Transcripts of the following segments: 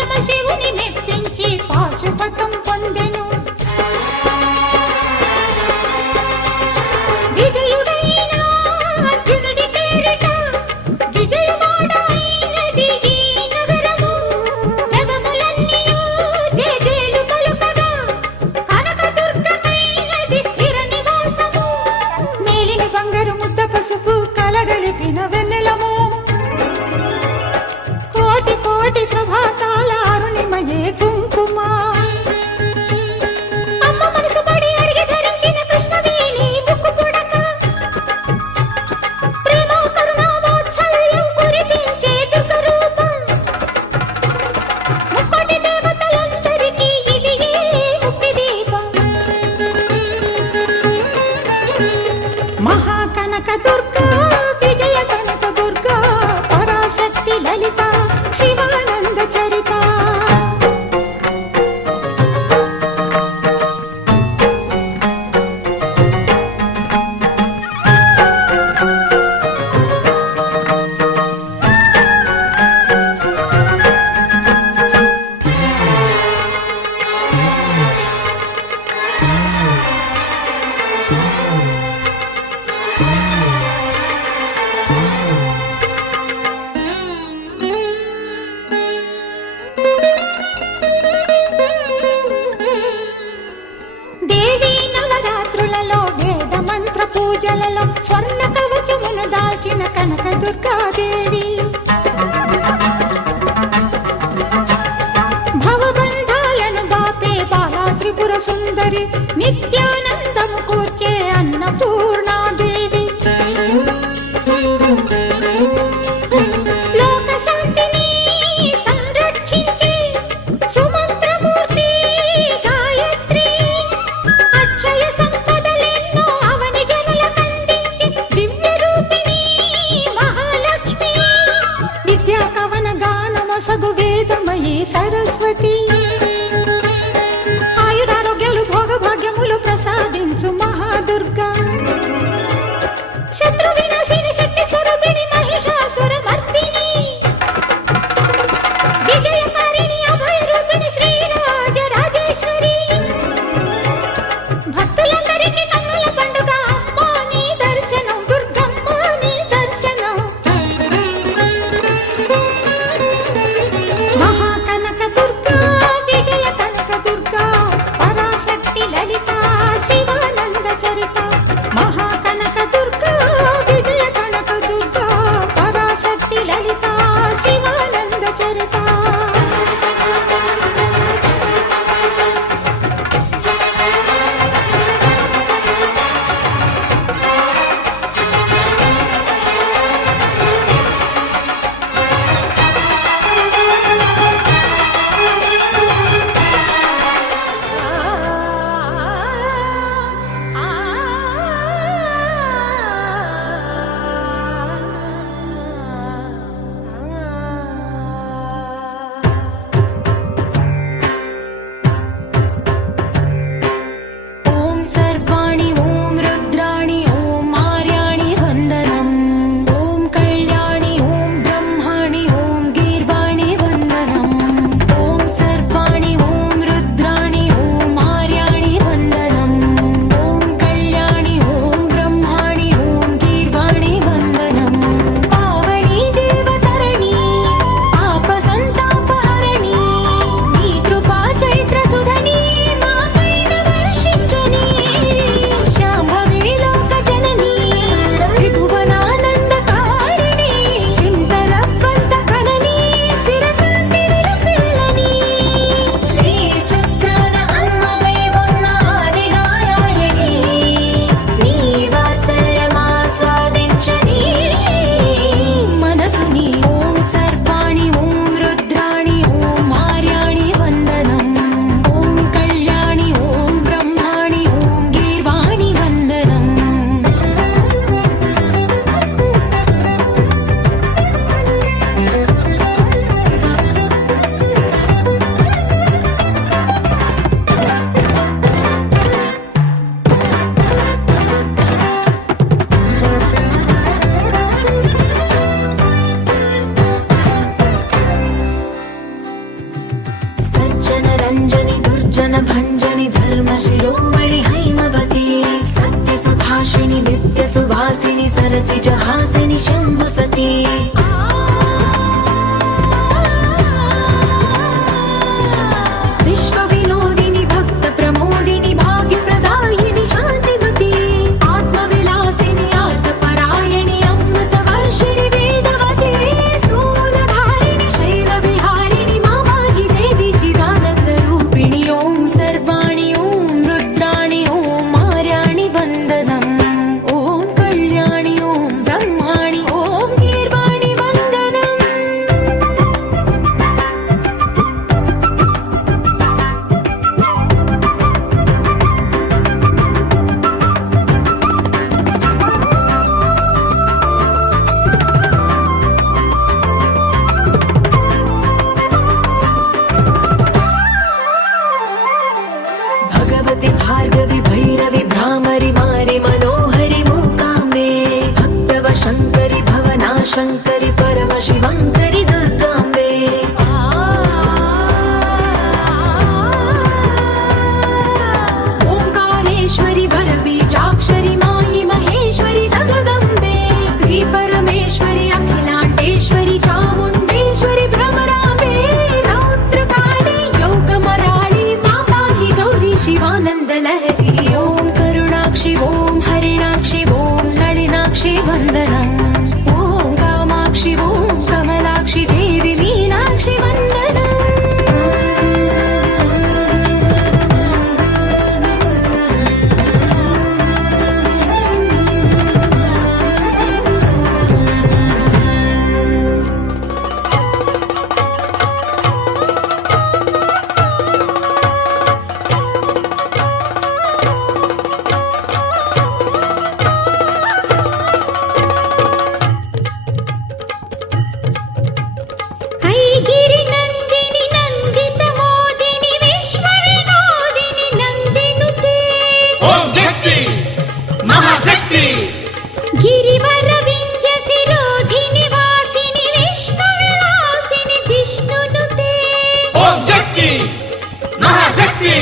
పరమశివుని మెప్పించి పాశుపతం పొందెను. విజయుడైన అర్జునుడి పేరిట విజయవాడ అయినది ఈ నగరము. జగములన్నీయు జేజేలు పలుకగా కనకదుర్గమైనది స్థిర నివాసము. మేలిన బంగారు ముద్ద పసుపు కలగలిపిన వెన్నెల మోము. కోటి కోటి ప్రభాతాల అరుణిమయే కుంకుమ. అమ్మ మనసు పడి అడిగి ధరించిన కృష్ణవేణి ముక్కు పుడక. ప్రేమ కరుణ వాత్సల్యం కురిపించే దుర్గ రూపం. ముక్కోటి దేవతలందరికీ ఇది ముక్తి దీపం. మహాకనక దుర్గా విజయ కనక దుర్గా పరాశక్తి లలిత శివానంద చరిత. దేవీ నవరాత్రులలో వేద మంత్ర పూజలలో స్వర్ణ కవచమును దాల్చిన కనక దుర్గాదేవి. భవబంధాలను బాపే బాలా త్రిపుర సుందరి నిత్యానందము కూర్చే అన్నపూర్ణాదేవి. లోక శాంతిని సంరక్షించే సుమంత్రమూర్తి గాయత్రి. అక్షయ సంపదలెన్నో అవని జనులకందించి దివ్య రూపిణి మహాలక్ష్మి. విద్యా కవన గానమొసగు వేదమయీ సరస్వతి. ఆయురారోగ్యాలు భోగభాగ్యములు ప్రసాదించు మహాదుర్గా. శత్రు వినాశిని శక్తి స్వరూపిణి మహిషాసుర మర్దిని. విజయకారిణి అభయ రూపిణి శ్రీరాజ రాజేశ్వరి. భక్తులందరికీ కన్నుల పండుగ అమ్మా నీ దర్శనం. దుర్గమ్మ నీ దర్శనం. మహాకనక దుర్గా काञ्चन रञ्जनि दुर्जन भञ्जनि धर्म शिरोमणि हैमवती सत्य सुभाषिणि नित्य सुवासिनि सरसिज हासिनि शम्भुसती विश्वविनोदिनि भक्त प्रमोदिनि भाग्यप्रदायिनि शान्तिवती आत्मविलासिनि आर्तपरायणि अमृतवर्षिणि वेदवती स्थूलधारिणि शैलविहारिणि मामाहि देवी चिदानन्दरूपिणि ॐ सर्वाणि ॐ रुद्राणि ॐ मार्याणि वन्दनम् ॐ कल्याणि ॐ ब्रह्माणि ॐ गीर्वाणि वन्दनम् भगवति भार्गवि भैरवि भ्रामरि मारि मनोहरि मूकाम्बे भक्तव शङ्करि भवना शङ्करि परम शिवङ्करि दुर्गाम्बे ओङ्कारेश्वरि वरबीजाक्षरि मायि महेश्वरि जगदम्बे श्री परमेश्वरि अखिलाण्डेश्वरि चामुण्डेश्वरि भ्रमराम्बे रौद्रकाली योगमराळि मापाहि गौरी शिवानन्दलहरी ॐ करुणाक्षि ॐ हरिणाक्षि ॐ नളിनाक्षि वन्दनम् ॐ कामाक्षि ॐ कमलाक्षि देवी मीनाक्षि वन्दनम् ऐगिरि नन्दिनि नन्दित मोदिनि विश्वविनोदिनि नन्दिनुते ओम शक्ति महाशक्ति गिरिवर विन्ध्य शिरोधिनि वासिनि विष्णुविलासिनि जिष्णुनुते ओम शक्ति महाशक्ति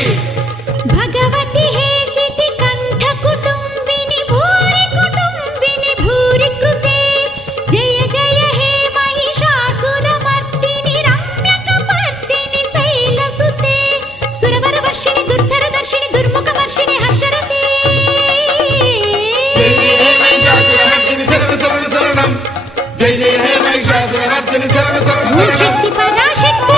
भगवति हेसिति कण्ठ कुटुम्बिनि भूरि कुटुम्बिनि भूरि कृते जय जय हे महिषासुरमर्दिनि रम्यकपर्दिनि शैलसुते सुरवरवर्षिणि दुर्धरदर्शिनि दुर्मुखवर्षिणि हर्षरते जय जय हे महिषासुरमर्दिनि शरण शरण शरणं जय जय हे महिषासुरमर्दिनि शरण शरण ॐ शरणं शक्ति पराशक्ति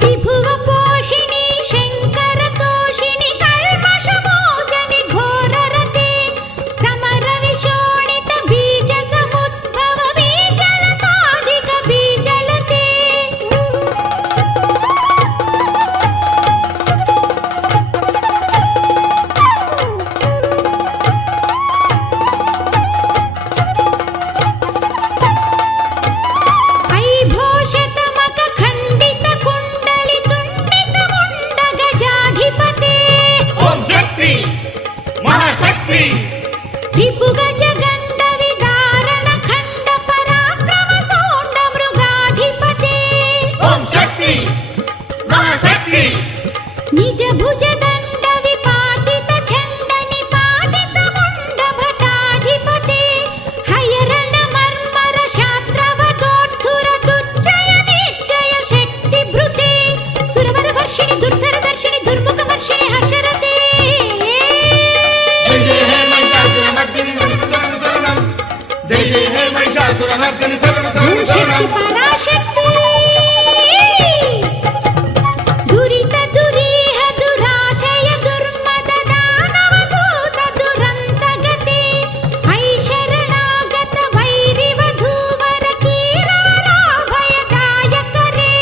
त्रिभुवपोषिणि शङ्करतोषिणि कल्मषमोचनि घोररते समरविशोणित बीजसमुद्भव बीजलताधिक बीजलते ऐभोषतमक खण्डित कुण्डलि तुण्डित मुण्ड गजाधिपते ओम शक्ति महाशक्ति रिपुगज गण्ड विदारण खण्ड पराक्रम सौण्ड मृगाधिपते ओम शक्ति महाशक्ति निज भुज दण्ड विपातित छण्ड निपातित मुण्ड भटाधिपते हयरण मर्मर शास्त्रवदोद्धुर दुर्जय निश्चय शक्ति भृते सुरवरवर्षिणि दुर्धरदर्शिनि दुर्मुखवर्षिणि हर्षरते जय जय हे महिषासुरमर्दिनि शरण शरण शरणं जय जय हे महिषासुरमर्दिनि शरण ॐ शरण शक्ति शरणं पराशक्ति दुरित दुरीह दुराशय दुर्मद दानव दूत दुरन्त गते ऐ शरणागत वैरि वधूवर कीरवराभयदायक रे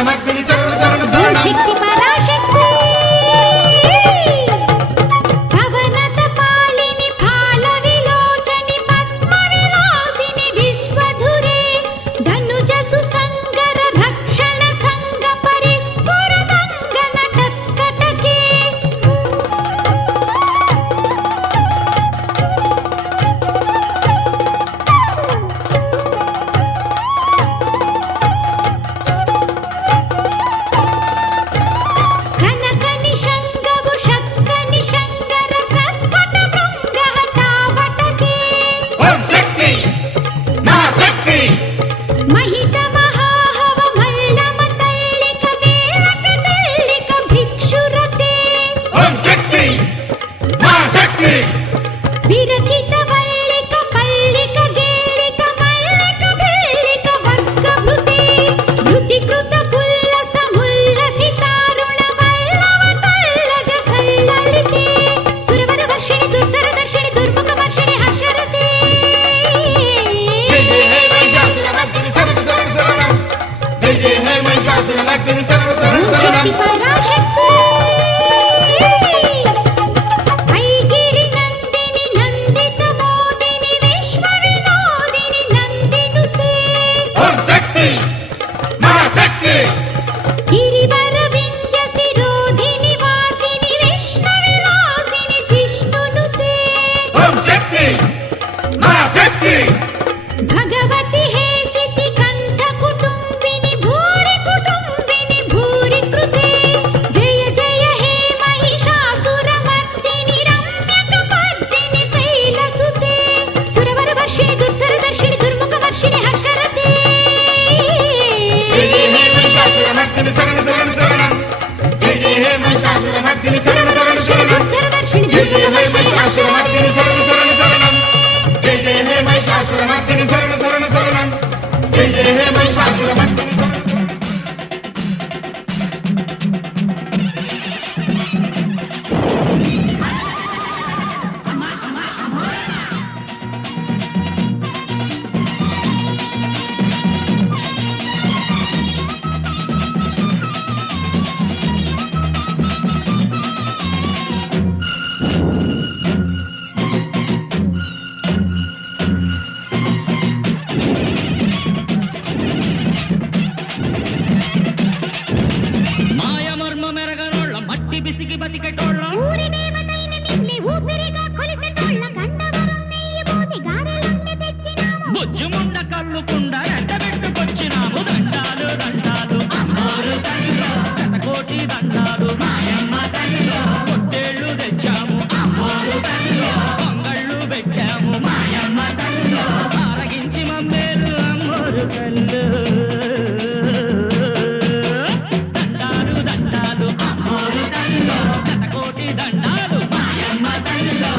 మహిషాసురమర్దిని శరణు శరణు ఓం శరణం శక్తి పరాశక్తి పవనత పాలిని ఫాల విలోచని పద్మ విలాసిని విశ్వధురే ధనుజ సుసంగర రక్షణ సంగ పరిస్ఫుర దంగన టత్కటకే కనకని శంగవు శక్కని శంకర సత్పట భృంగ హఠావటకే ఓం శక్తి మా శక్తి మహిత మహాహవ మల్లమ తల్లిక వేలక తల్లిక భిక్షురతే ఓం శక్తి మా శక్తి విరచిత వల్లిక పల్లిక గేలిక మల్లిక బిల్లిక వర్గభృతే ధృతికృత పుల్లస ముల్లసితారుణ వల్లవ తల్లజ సల్లలితే సురవర వర్షిణి దుర్ధర దర్శిని దుర్ముఖ వర్షిణి హర్షరతే జై జై హే మహిషాసురమర్దిని శరణు శరణు శరణం జై జై హే మహిషాసురమర్దిని శరణు శరణు శరణం శక్తి పరాశక్తి ఐగిరి నందిని నందిత మోదిని విశ్వ వినోదిని నందినుతే ఓం శక్తి మా శక్తి గిరివర వింధ్య శిరోధిని వాసిని విష్ణు విలాసిని జిష్ణునుతే ఓం శక్తి మా శక్తి భగవతి హేసితి కంఠ కుటుంబిని భూరి కుటుంబిని భూరి కృతే జయ జయ హే మహిషాసురమర్దిని రమ్యక పద్మిని శైలసుతే సురవర వర్షిణి దుర్ధర దర్శిని దుర్ముఖ వర్షిణి హర్షరతే జై జై హే మహిషాసురమర్దిని శరణు శరణు శరణం జై జై హే మహిషాసురమర్దిని శరణు శరణు శరణం దుర్ధర దర్శిని జై జై దుర్ముఖ హే వర్షిణి మహిషాసురమర్దిని శరణు శరణు శరణం జై జై హే మహిషాసురమర్దిని శరణు శరణు శరణం జై జై హే మహిషాసురమర్దిని శరణు శరణు మాయమర్మ మెరగనోళ్ళ మట్టి బిసికి బతికెటోళ్ళ ఊరి దేవతైన నిన్నే ఊపిరిగా కొలిసెటోళ్ళ గండవరం నెయ్యి పోసి గారెలన్నీ తెచ్చినాము బుజ్జుముండ కళ్ళుకుండ ఎండబెట్టుకొచ్చినాము దండాలు దండాలు అమ్మోరు తల్లిలో శతకోటి దండాలు మాయమ్మ తల్లిలో పొట్టేళ్ళు తెచ్చాము అమ్మోరు తల్లిలో పొంగళ్ళు పెట్టాము మాయమ్మ తల్లిలో ఆరగించి మమ్మేలు అమ్మోరు తల్లు దండాలు దండాలు అమ్మోరు తల్లిలో శతకోటి దండాలు మాయమ్మ తల్లిలో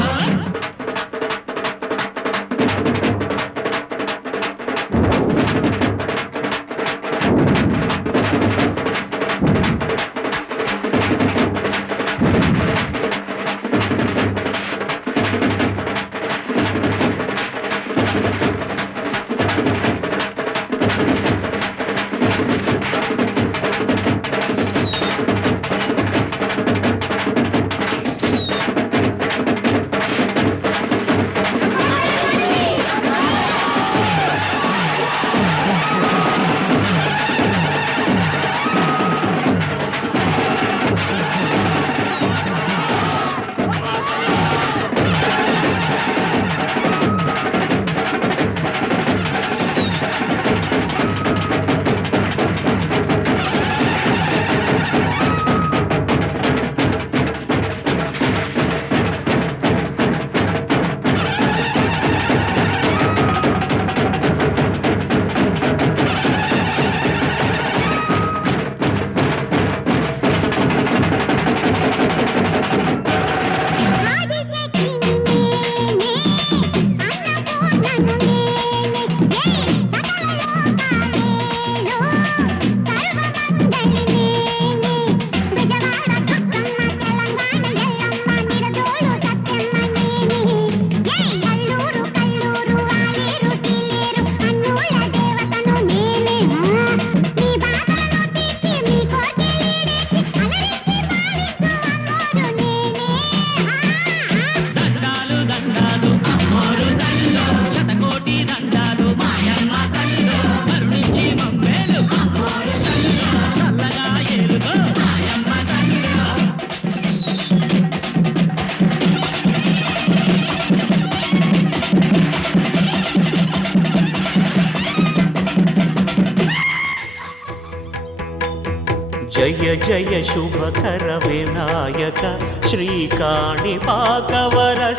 జయ శుభకర వినాయక శ్రీకాణిపాకవర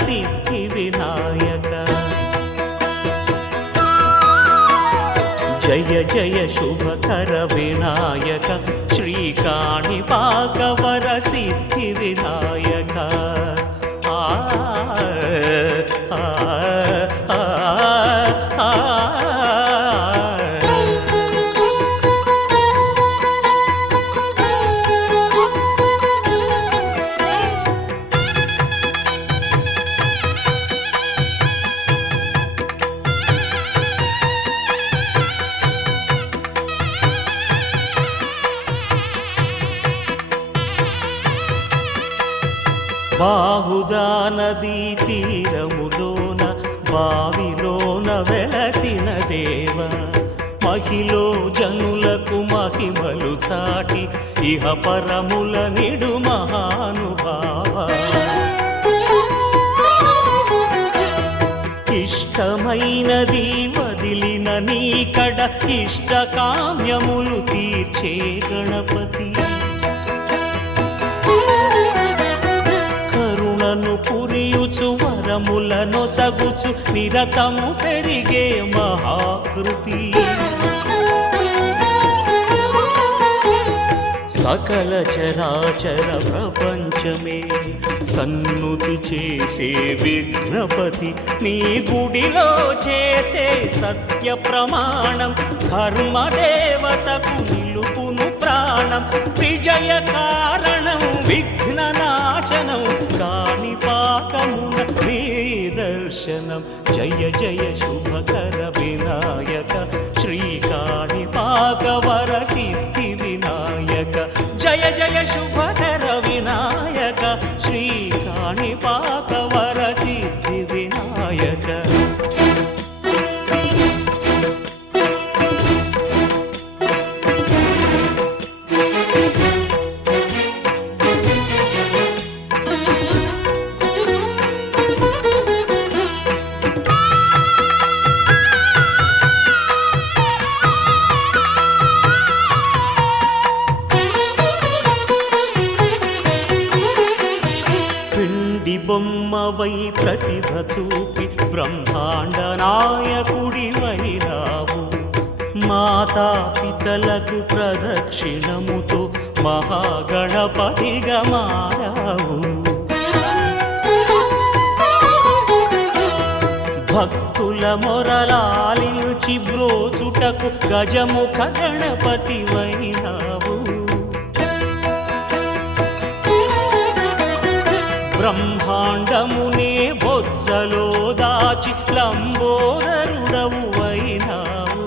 సిద్ధి వినాయక జయ జయ శుభకర వినాయక శ్రీకాణిపాకవర సిద్ధి వినాయక బాహుదా నదీ తీరములోన బావిలోన వెలసిన దేవ మహిలో జనులకు మహిమలు చాటి ఇహ పరముల నిడు మహానుభావ ఇష్టమైనది వదిలిన నీకడ ఇష్ట కామ్యములు తీర్చే గణపతి పురియుచు వరములను సగుచు నిరతము పెరిగే మహాకృతి సకల చరాచర ప్రపంచమే సన్నుతి చేసే విఘ్నపతి నీ గుడిలో చేసే సత్య ప్రమాణం ధర్మదేవతకు నిలుపును ప్రాణం విజయ కారణం విఘ్న నాశనం కాణిపాకమున నీ దర్శనం జయ జయ శుభకర వినాయక శ్రీకాణిపాకవర సిద్ధి వినాయక జయ జయ శుభకర వినాయక శ్రీకాణిపాకవర సిద్ధి వినాయక బొమ్మవై ప్రతిభ చూపి బ్రహ్మాండ నాయకుడి వైరావు మాతా పితలకు ప్రదక్షిణముతో మహాగణపతిగా మారావు భక్తుల మొరలాలించి బ్రోచుటకు గజముఖ గణపతి వైనావు బ్రహ్మాండమునే బొజ్జలో దాచి లంబోదరుడవు అయినావు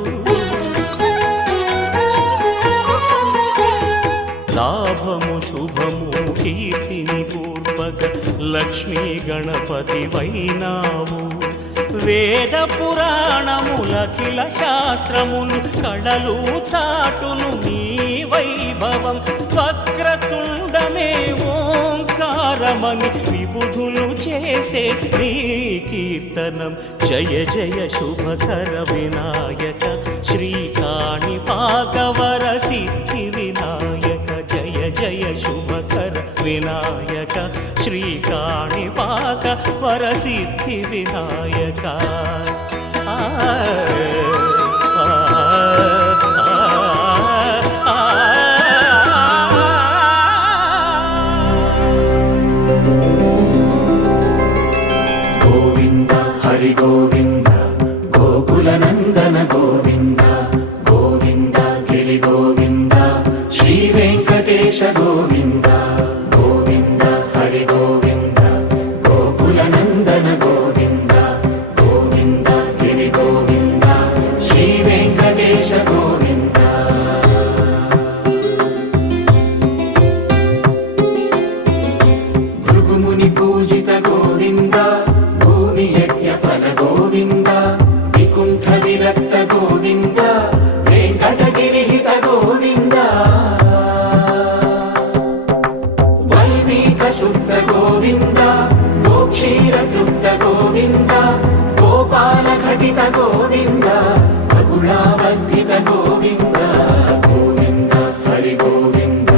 లాభము శుభము కీర్తిని పూర్వక లక్ష్మీ గణపతి వైనావు వేద పురాణములఖిల శాస్త్రములు కళలు చాటును నీ వైభవం వక్రతుండమే ఓంకారమని విబుధులు చేసే నీ కీర్తనం జయ జయ శుభకర వినాయక శ్రీకాణిపాకవర సిద్ధి వినాయక జయ జయ శుభకర వినాయక శ్రీకాణిపాకవర సిద్ధి వినాయక గోవింద హరి గోవింద గోకుల నందన గోవింద గోవింద గిరి గోవింద శ్రీ వెంకటేశ గోవింద గోవింద హరి గోవింద గోకుల నందన గోవింద గోవింద గిరి గోవింద శ్రీ వెంకటేశ గోవింద భృగుముని పూజిత గోవింద భూమి యజ్ఞ ఫల గోవింద వికుంఠ విరక్త గోవింద వెంకటగిరిహిత గోవింద వల్మీక శుద్ధ గోవింద గోక్షీర తృప్త గోవింద గోపాల ఘటిత గోవింద బహుళావర్ధిత గోవింద గోవింద హరి గోవింద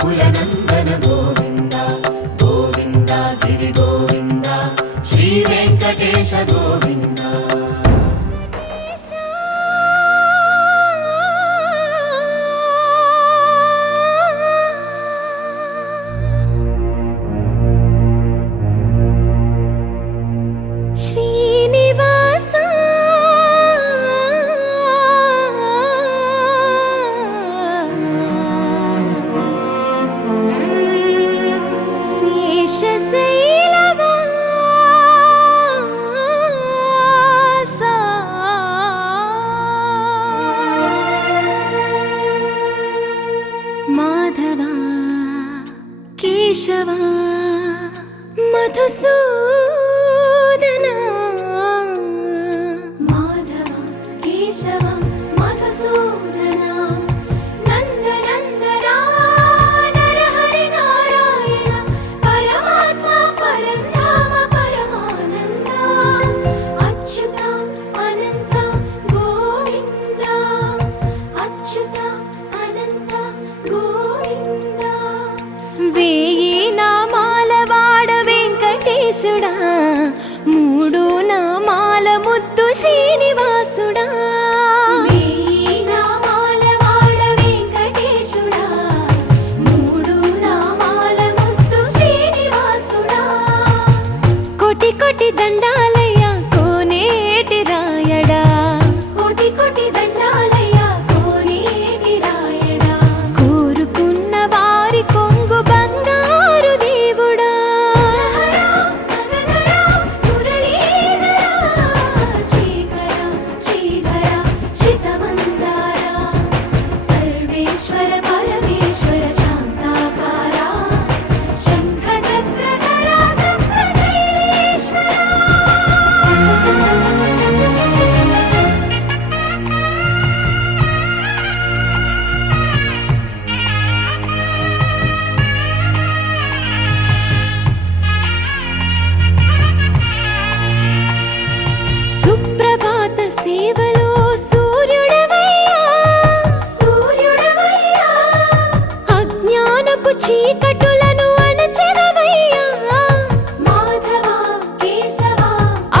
గోకుల నందన గోవింద గోవింద గిరి గోవింద శ్రీ వెంకటేశ గోవింద శ్రీనివాస శేషశైలవాస మాధవ కేశవ మధుసూదన మాధవ కేశవ మధుసూదన నందనందన నరహరి నారాయణ పరమాత్మ పరంధామ పరమానంద అచ్యుత అనంత గోవింద అచ్యుత అనంత గోవింద వేయి నామాల వాడ వెంకటేశుడా మూడు నామాల ముద్దు శ్రీనివాసుడా వేయి నామాల వాడ వెంకటేశుడా మూడు నామాల ముద్దు శ్రీనివాసుడా కోటి కోటి దండాలయ్య కోనేటి రాయడా కోటి కోటి దండాలయ్య కోనేటి రాయడా కోరుకున్న వారి కొంగు బంగారు దేవుడా సర్వేశ్వర పరమేశ్వర శాంతాకార శంఖ చక్రధర సప్తశైలేశ్వర సుప్రభాత సేవలో సూర్యుడవయ్యా సూర్యుడవయ్యా అజ్ఞానపు చీకటులను అణచెదవయ్యా మాధవ కేశవ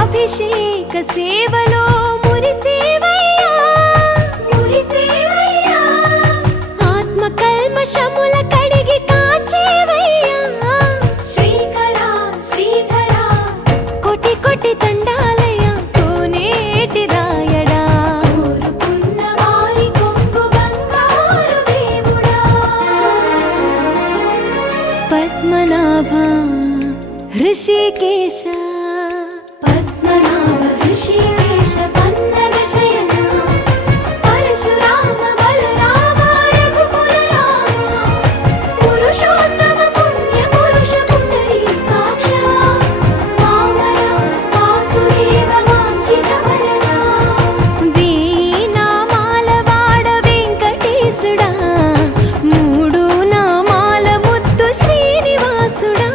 అభిషేక సేవలో మురిసేవయ్యా మురిసేవయ్యా ఆత్మ కల్మషముల కడిగి కాచేవయ్యా శ్రీకర శ్రీధర కోటి కోటి దండాలయ కోనేటి రాయడా కోరుకున్న వారి కొంగు బంగారు దేవుడా పద్మనాభ హృషికేశ పద్మనాభ హృషికేశ పన్నగ శయన పరశురామ బలరామ రఘుకుల రామ పురుషోత్తమ పుణ్య పురుష పుండరీకాక్ష వామన వాసుదేవ వాంఛిత వరద వేయి నామాల వాడ వెంకటేశుడా మూడు నామాల ముద్దు శ్రీనివాసుడా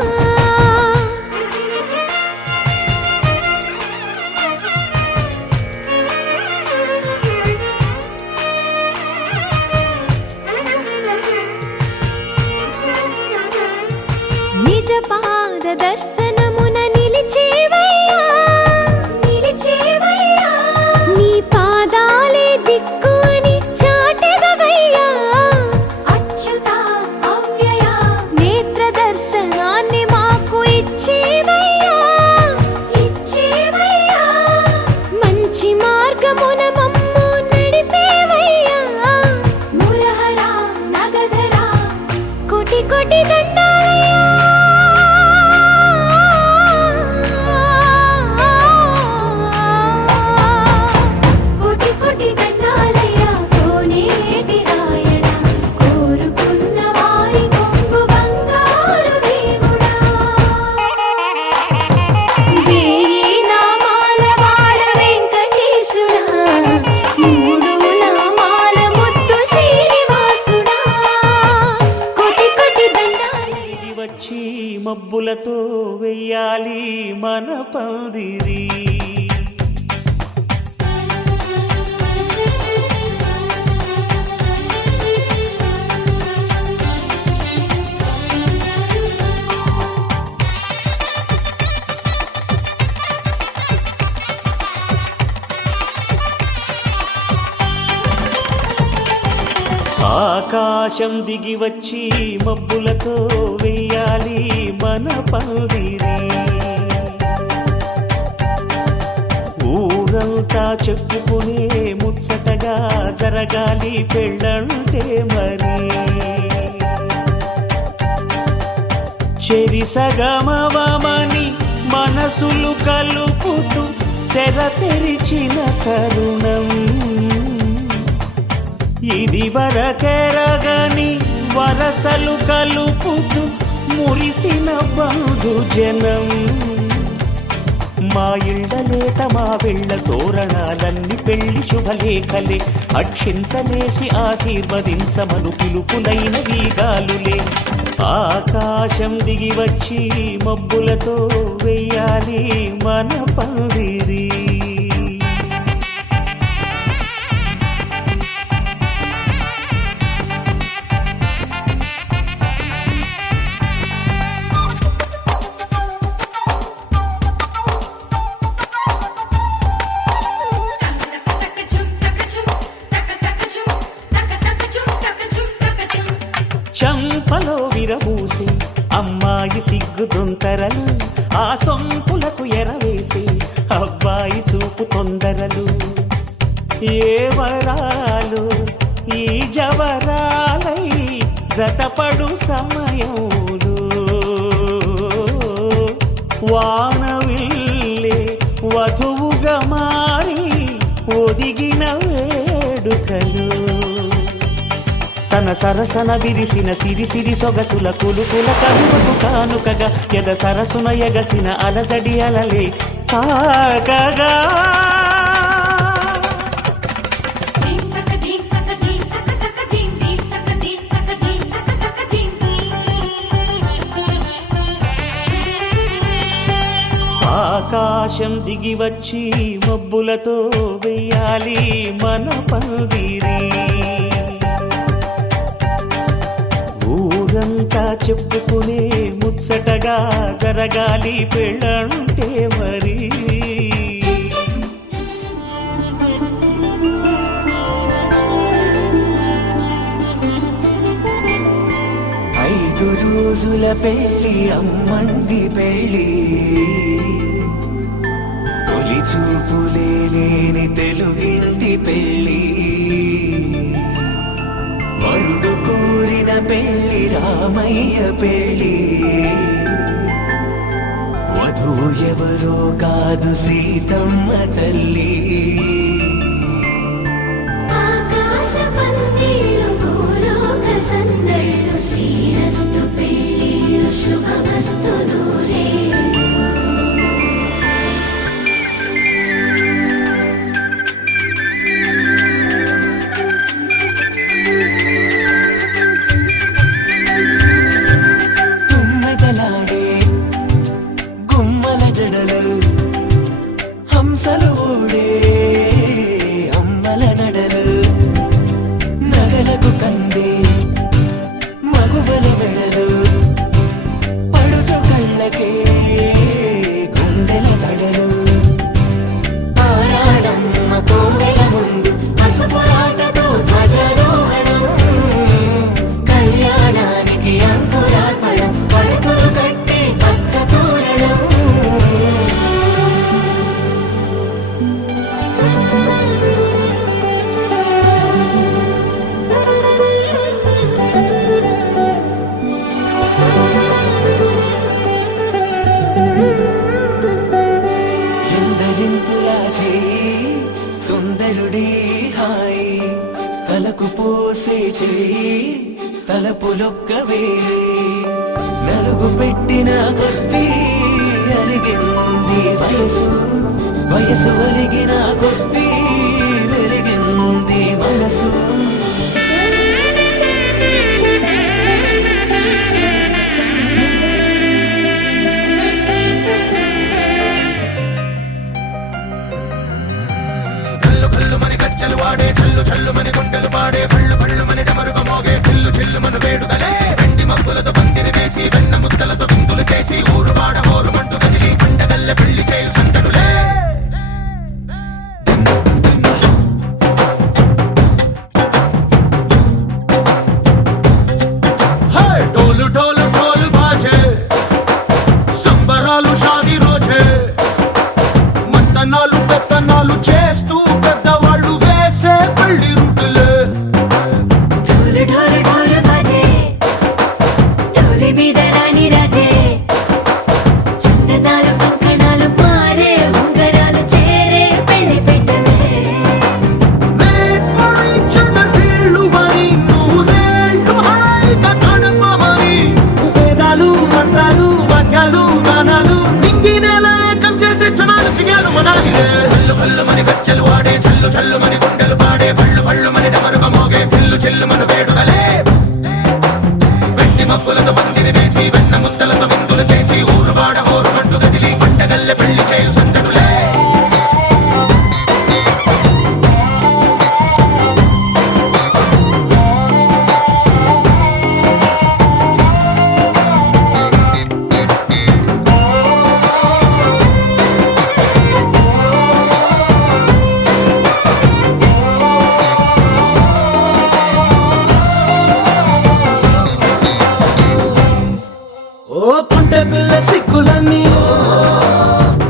నిజ పాద దర్శనమున నిలిచేవయ్యా నిలిచేవయ్యా నీ పాదాలే దిక్కు అని చాటెదవయ్యా అచ్యుత అవ్యయ నేత్ర దర్శనాన్ని మాకు ఇచ్చేవయ్యా ఇచ్చేవయ్యా మంచి మార్గమున మమ్ము నడిపేవయ్యా మురహర నగధర కోటి కోటి దండాలయ్యా కోటి కోటి దండాలయ్య కోనేటి రాయడా కోరుకున్న వారి కొంగు బంగారు దేవుడా వేయి నామాల వాడ వెంకటేశుడా మూడు నామాల ముద్దు శ్రీనివాసుడా కోటి కోటి దండాలయ్య ఇది వచ్చి మబ్బులతో వెయ్యాలి మన పందిరి ఆకాశం దిగి వచ్చి మబ్బులతో వెయ్యాలి మన పందిరి. ఊరంతా చెప్పుకునే ముచ్చటగా జరగాలి పెళ్ళంటే మరి. చెరిసగమవమని మనసులు కలుపుతూ తెర తెరిచిన తరుణం, ఇది వరకెరగని వరసలు కలుపుతూ మురిసిన బంధుజనం. మా ఇళ్ళలేత మా వెళ్ళ తోరణాలన్నీ పెళ్లి శుభలేఖలే, అక్షింతలేసి ఆశీర్వదించమను పిలుపులైన వీగాలులే. ఆకాశం దిగి వచ్చి మబ్బులతో వెయ్యాలి మన పందిరి. చంపలో విరబూసి అమ్మాయి సిగ్గుదొంతరలు, ఆ సొంపులకు ఎరవేసి అబ్బాయి చూపు తొందరలు. ఏ వరాలు ఈ జవరాలై జతపడు సమయంలో, వానవిల్లే వధువుగా మారి ఒదిగిన వేడుకలు. తన సరసన విరిసిన సిరిసిరి సొగసుల కులుకుల కలువకు కానుకగా ఎద సరసున ఎగసిన అలజడి అలలే తాకగా. ఆకాశం దిగి వచ్చి మబ్బులతో వెయ్యాలి మన పందిరి. ఊరంతా చెప్పుకునే ముచ్చటగా జరగాలి పెళ్ళంటే మరి. ఐదు రోజుల పెళ్ళి అమ్మండి పెళ్ళి, తొలి చూపులే లేని తెలుగింటి పెళ్ళి. వరుడు కోరిన పెళ్ళి రామయ్య పెళ్ళి, వధువు ఎవరో కాదు సీతమ్మ తల్లి. ఆకాశ పందిళ్ళు భూలోక సందళ్ళు, శ్రీరస్తు పెళ్ళిళ్ళు శుభమస్తు నూరేళ్ళు. తుమ్మెదలాడే గుమ్మల జడలు, హంసలు ఊడే అమ్మల నడలు, నగలకు కంది మగువల మెడలు, పడుచు కళ్ళకే గుండెల తడలు. ఆరాడమ్మ కోవెల ముందు పసుపు ఆటతో ధ్వజారోహణం, కళ్యాణానికి అంకురార్పణం, పడుకులు కట్టి పచ్చ తోరణం. ఎందరింతులా చేయి సుందరుడి హాయి, తలకు పోసే చేయి తలపులొక్కవే. నలుగు పెట్టిన కొద్దీ అరిగింది వయసు, వయసు ఒలిగిన కొద్దీ వెలిగింది మనసు. పందిరి వేసి వెన్న ముద్దలతో విందులు చేసి ఊరువాడ హోరు పండు గదిలి పంటగల్లె పెళ్లి చేయు సందడులే ఓ పుంటె పిల్ల సిక్కులన్నీ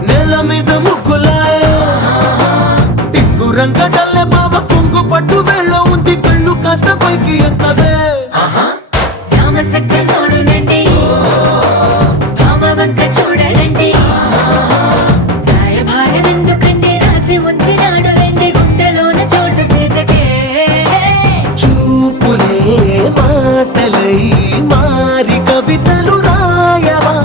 నేల మీద ముగ్గులాయ్ టింగు రంగడల్లె బావ కుంగు పట్టు వేళ్ళ ఉంది కళ్ళు కాస్త పైకి ఎత్తదే రామసక్క నోడులండి కామవంక చూడడండి గాయభారం ఎందుకండి రాసి వచ్చినాడు రండి గుండెలోన చోటు సేతకే చూపులే మాటలై మారి కవితలు రాయవా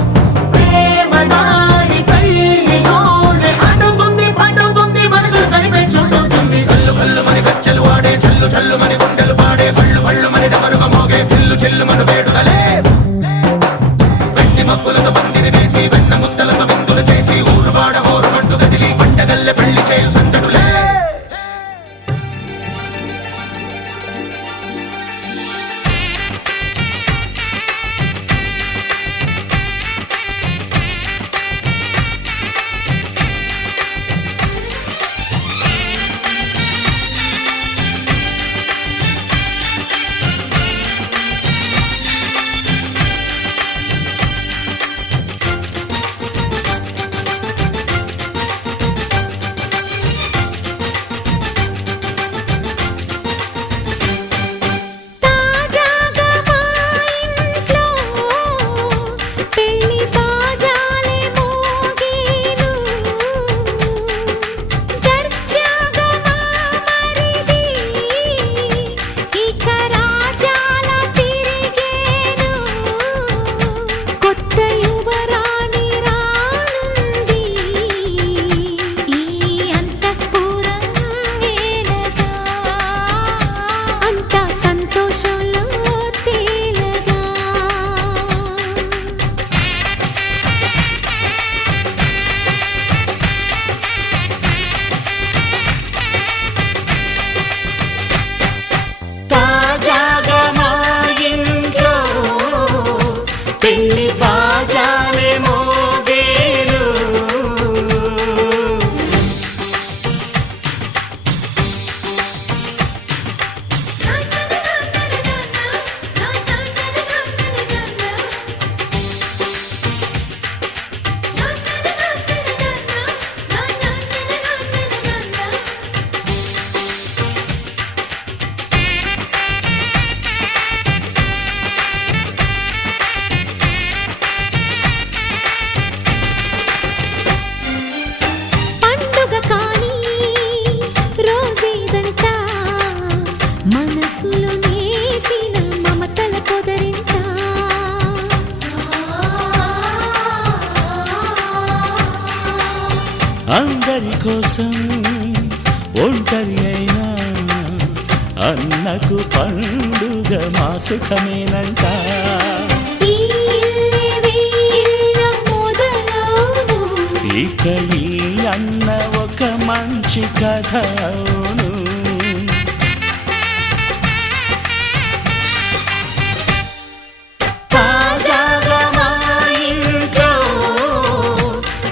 ప్రేమ దారి పైలోనే అడుగుంది పడుగుంది మనసు కలిపే చూడుతుంది కల్లు కల్లు మని గజ్జలు వాడే చల్లు చల్లు మని గుండెలు పాడే కళ్ళు కళ్ళు మని డమరుగ మోగే చిల్లు చిల్లు మను వేడుదలే వెండి మబ్బులతో పందిరి వేసి వెన్న ముద్దలతో విందులు చేసి ఊరువాడ హోరు పండు గదిలి పంటగల్లె పెళ్లి చేయు సందడులే తాజాగా మా ఇంట్లో పెళ్లి బాజాలే మోగేను దర్జాగా మా మరిది ఇక రాజాల తిరిగేను కొత్త యువరాణి రానుంది ఈ అంతఃపురం ఏలగా అంతా సంతోషంలో తేలగా తాజాగా మా ఇంట్లో పెళ్లి బాజాలే మోగేను పండుగ కానీ రోజేదంట మనసులో నేసిన మమతల పొదరింట అందరి కోసం ఒంటరి అయినా అన్నకు పండుగ మా సుఖమేనంట ఈ ఇల్లే వీళ్ళ మొదలవును ఇక ఈ అన్న ఒక మంచి కథ అవును తాజాగా మా ఇంట్లో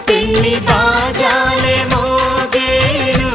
పెళ్లి బాజాలే మోగేను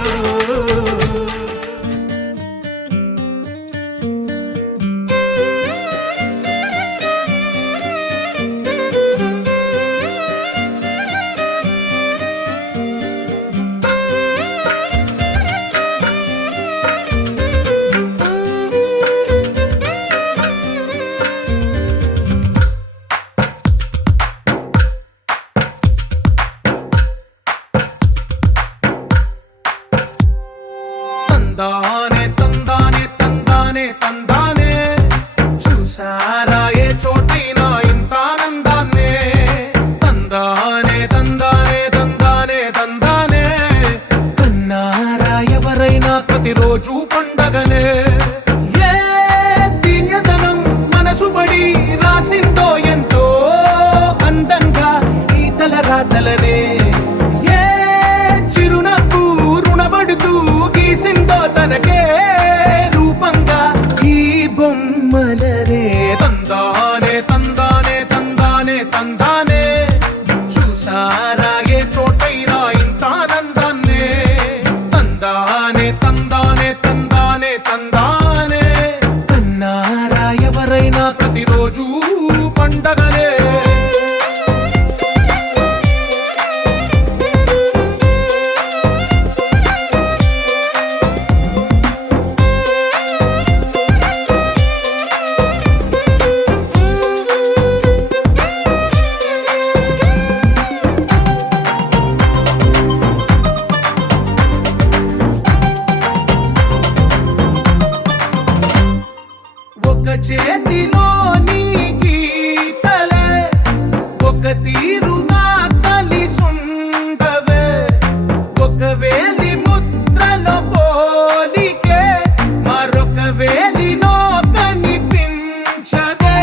పండగనే ఒక చేతిలోని గీతలే ఒక తీరుగా కలిసుండవే ఒక వేలి ముద్రల పోలికే మరొక వేలిలో కనిపించదే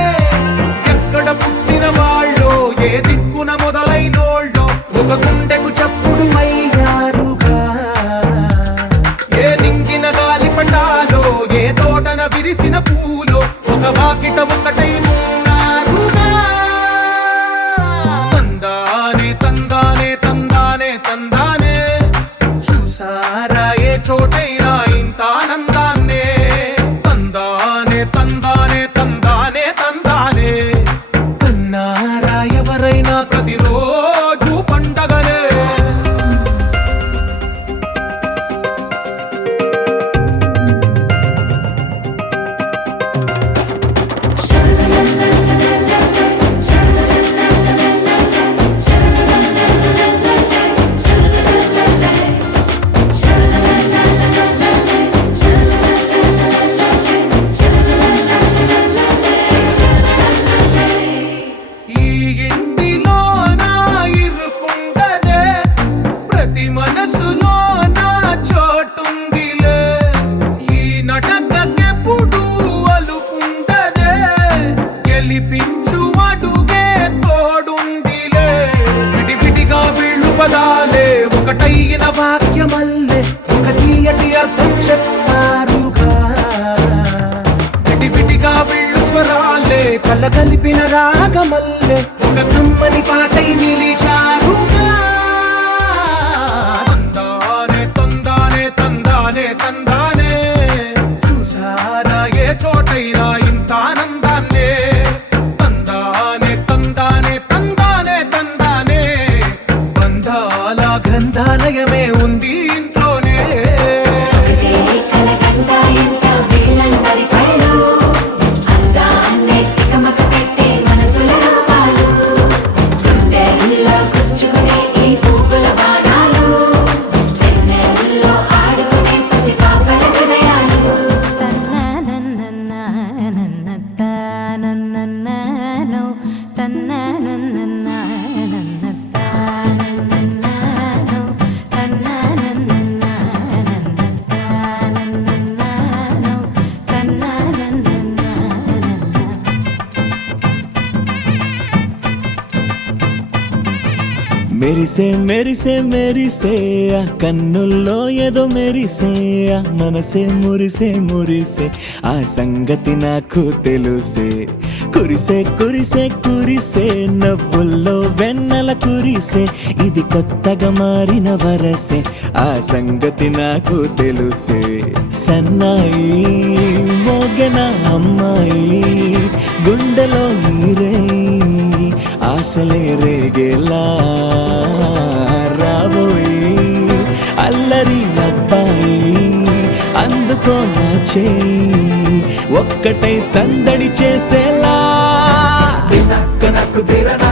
ఎక్కడ పుట్టిన వాళ్ళో ఏ దిక్కున మొదలైనోళ్ళో ఒక గుండెకు చప్పుడు అయ్యారుగా ఏ దింగిన గాలి పటాలో ఏ తోటన విరిసిన పూలో ఒక వాకిట ఒకటై ఉన్నారుగా తందానే తందానే తందానే తందానే చూసారా ఏ చోటైనా ఇంత ఆనందాన్నే తందానే తందానే తందానే తందానే తన్నారా ఎవరైనా ప్రతిరోజు పండగనే ఈ ఇంటిలో నా ఇరుకుండదే ప్రతి మనసులో నా చోటుందిలే ఈ నటకెప్పుడు అలుకుండదే గెలిపించు అడుగే తోడుందిలే విడివిడిగా వీళ్ళు పదాలే ఒకటైన వాక్యమల్లే ఒక తీయటి అర్థం చెప్పారుగా విడివిడిగా వీళ్ళు స్వరాలే కలగలిపిన రాగమల్లే ఒక కమ్మని పాటై నిలిచారుగా తందానే తందానే తందానే తందానే చూసారా ఏ చోటైనా ఇంత ఆనందాన్నే తందానే తందానే తందానే తందానే బంధాల గ్రంథాలయమే ఉంది ఇంట్లోనే ఒకటే కలగంట ఎంత వీళ్ళందరి కళ్ళు అందాన్నే తికమక పెట్టే మనసుల రూపాలు గుండెల్లో గుచ్చుకునే ఈ పువ్వుల బాణాలు వెన్నెల్లో ఆడుకునే పసిపాపల హృదయాలు మెరిసే మెరిసే మెరిసే ఆ కన్నుల్లో ఏదో మెరిసే ఆ మనసే మురిసే మురిసే ఆ సంగతి నాకు తెలుసే కురిసే కురిసే కురిసే నవ్వుల్లో వెన్నెల కురిసే ఇది కొత్తగా మారిన వరసే ఆ సంగతి నాకు తెలుసే సన్నాయి మోగెన అమ్మాయి గుండెలో ఈరే ఆశలే రేగేలా రాబోయి అల్లరి అబ్బాయి అందుకో నా చేయి ఒక్కటై సందడి చేసేలా నాకు దిరనా